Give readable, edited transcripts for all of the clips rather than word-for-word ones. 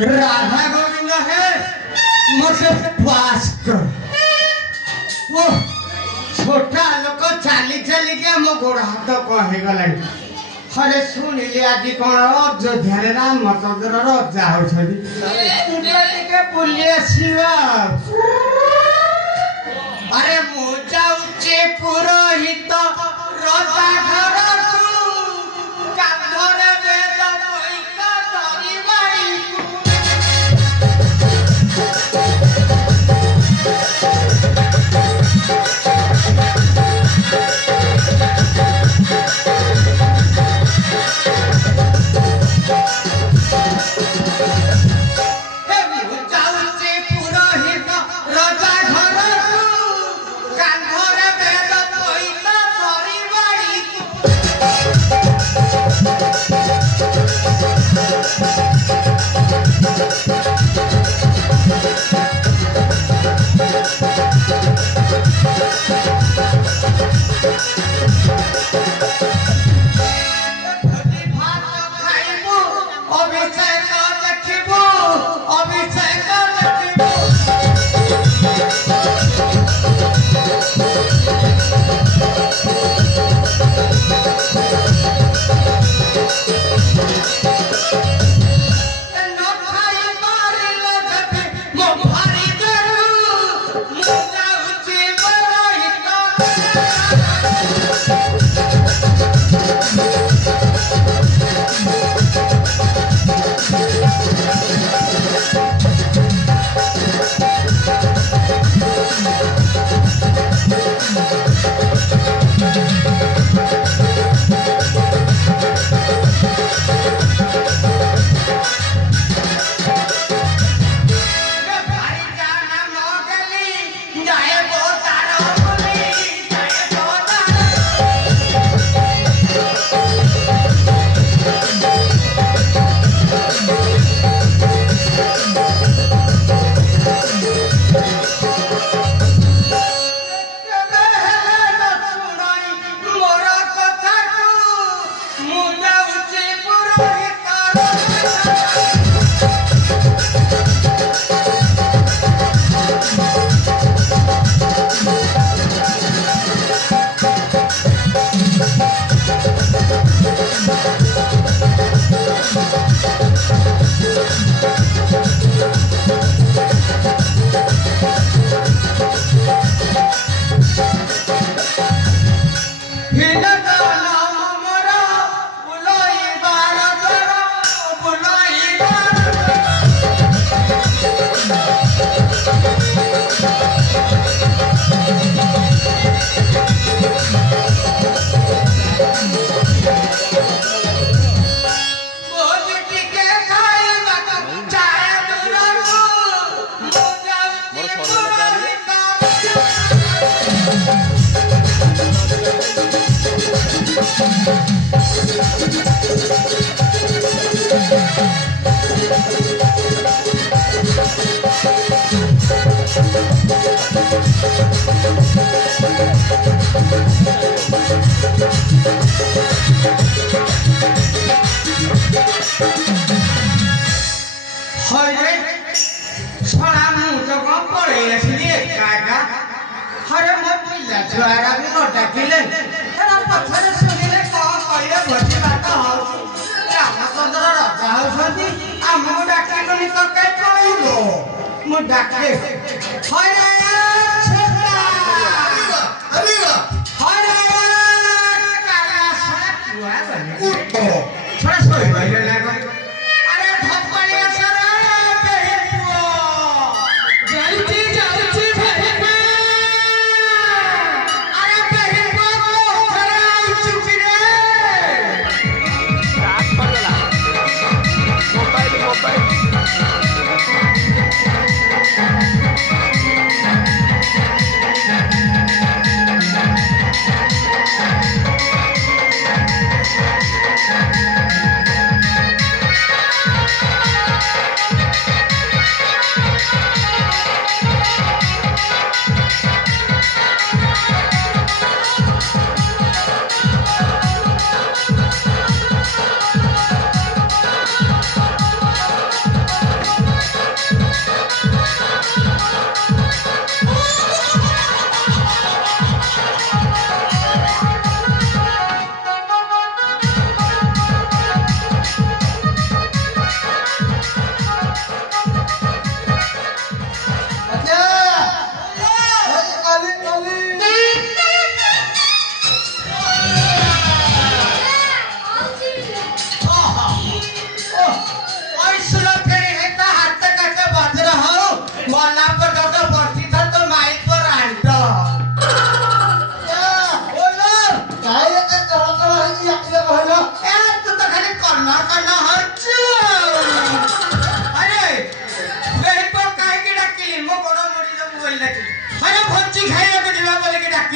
राधा गोविंद है मुझे पास कर वो छोटा लोक चाली चाली के मो गोड़ हाथ कहे गलानी हरे सुनिले आज कौन अयोध्या रामचंद्र रजा होके बुली आसवा अरे मु जाऊे पुरोहित रजा घर कांधरे बेद पैसा धरी बाई हरे मो पिला छुआरा भी न डाकिले एरा पछरे सुनिले कह कइले भोजी भात होउ रामचंद्र राजा होसंती हमहु डाकिलुनी तो के कइलो मु डाके हरे छेता अलीगा हरे काला सरा छुआ बने उठो छोरा सोई भइले लागो अरे धपड़िया सरा बेहुआ जल्दी जल्दी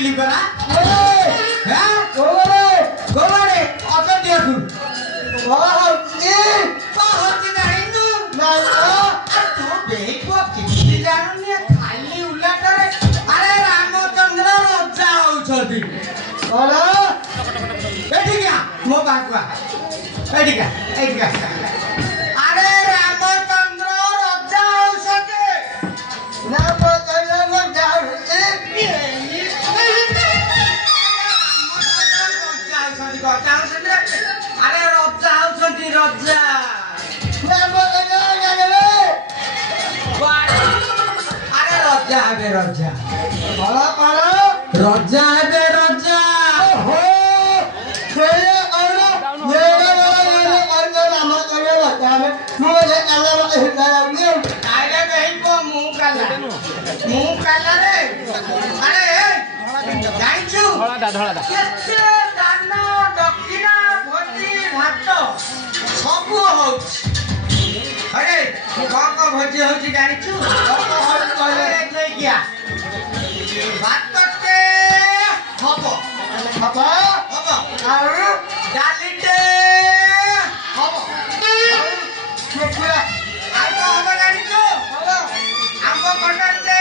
डाकिली परा हां गोबरे अत देखु होती नहीं तू तू बेको किसी जानुनी खाली उलाटरे अरे रामचंद्र रजा होछती एठी क्या मो बाकुआ एठी क्या अरे रामचंद्र रजा होछते रामचंद्र रजा होछते अरे रजा होछती रजा अरे रजा है रजा रजा है रजा हो मुंह काला रे अरे जाइछु धड़ा केते दान दक्षिणा भोजी भात सब होछ अरे कौन भोजी होछ जाइछु कहले नै किया भात करते हबो और डालीटे हबो केकुला आइतो हबो जाइछु आंबो कटते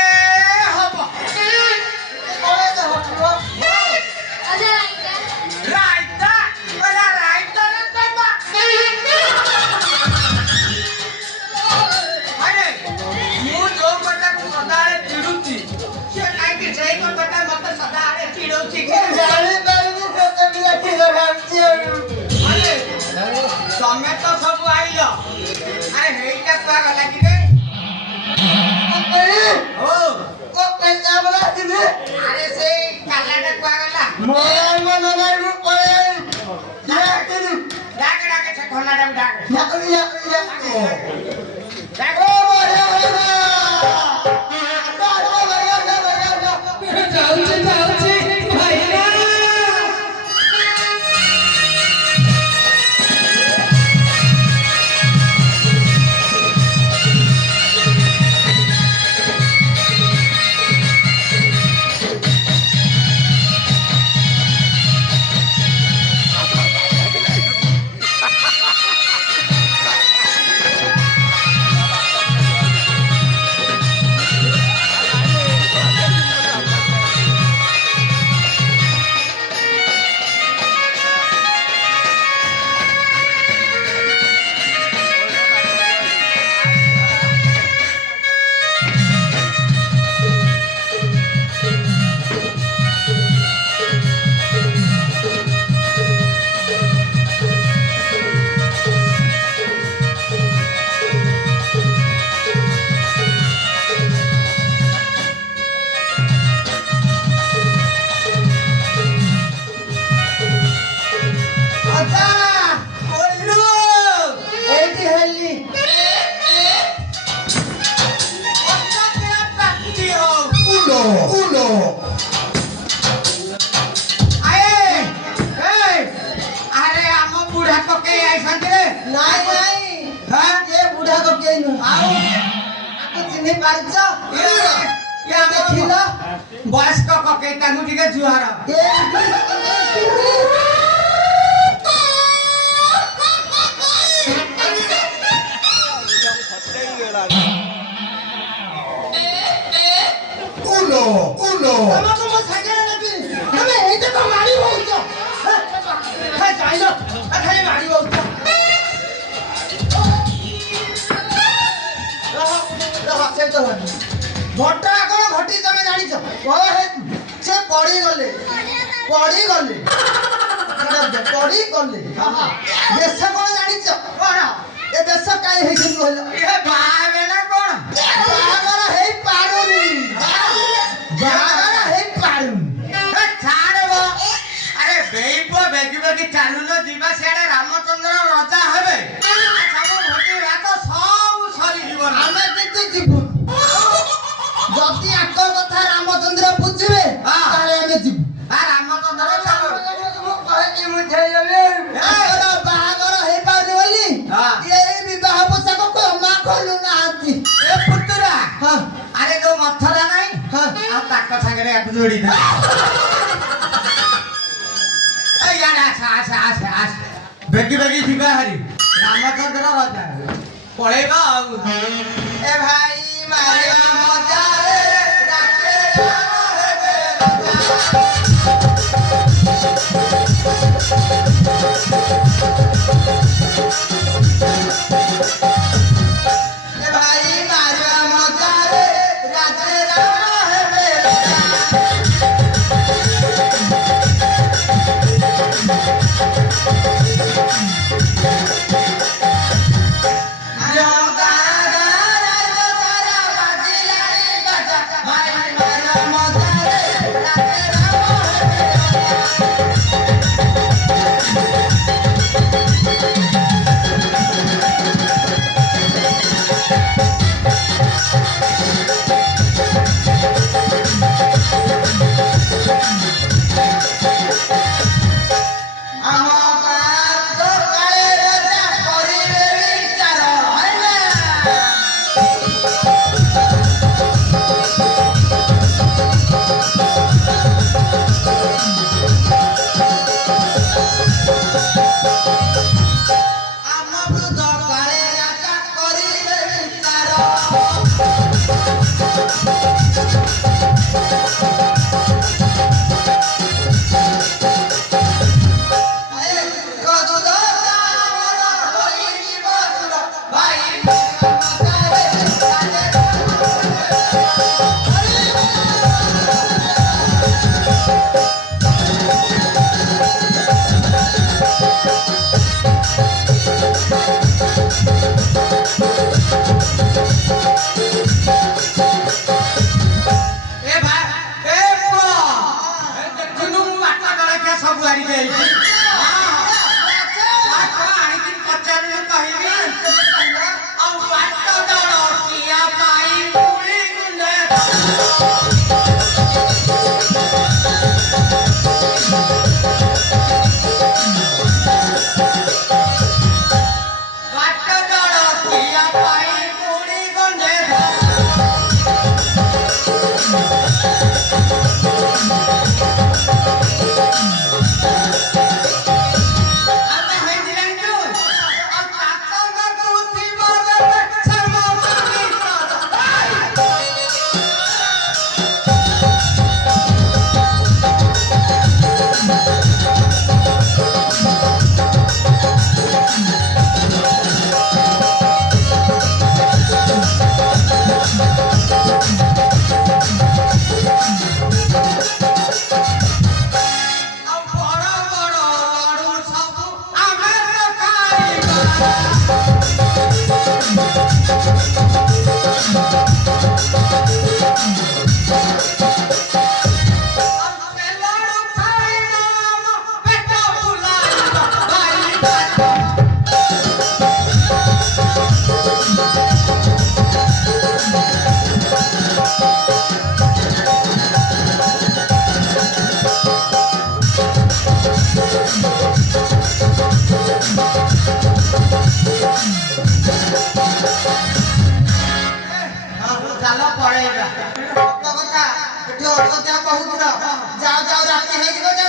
हबो कोले तो हबो राइता बोला राइता रे तबा अरे मु जो कटा को सदाळे चिडुची से काई के सेई कटा मते सदाळे चिडुची के जाने बारे से बिला चिड गांची अरे समय तो सब आइलो अरे हेइटा का गला कि रे ओ पैसा बला दिले अरे से कालाटा का गला मोर मन नाही पळे डाक से खोनाटा डाक डाक ओ जाउची भाईया बयस्क ककेता मुटिके जुहार उलो हम तो मत खाके नहीं हमें एते तो मारी होउछ है जाइलो खाली मारी होउछ रह से तो घटा को घटी तमे जानि छ से पड़ी गले हां देश को जानि छ कोन ए देश काई हे छै बोल ए बावेला कोन बागर हे पारुनी बागर हे पारु ए छाड़बो अरे बेइबो बेगी चालू न जीवा सेडे रामचंद्र राजा हेबे सब घटी रात सब सरी जीवन हमें कितु जीवन जति आको कथा रामचंद्र बुझिबे ताले हमें जीव आ रामचंद्र सब कहे कि मुझे ले ए बागर हे पारु बोली ये विवाह पोशाक को मा खोलु ना आती ए पुत्रा हां अरे जो मथरा नहीं हां आ ताक संगे जोड़ी था ବେଗି ବେଗି ଯିବା ହାରି ରାମଚନ୍ଦ୍ର ରଜା ପଳେଇବା ଆଉ ଏ ଭାଇ ମାରିବା ମଜାରେ ଡାକେ ରାମ ହେବେ ଏ ଭାଇ ମାରିବା ମଜାରେ ରାଜେ ରାମ ହେବେ ଚାଲ ପଳେଇବା କଥା ଏଠି ଅଳ୍ପ ଦେହ କହୁଥିଲ ଯାଉ ଯାଉ ରାତି ହେଇଯିବ ଯେ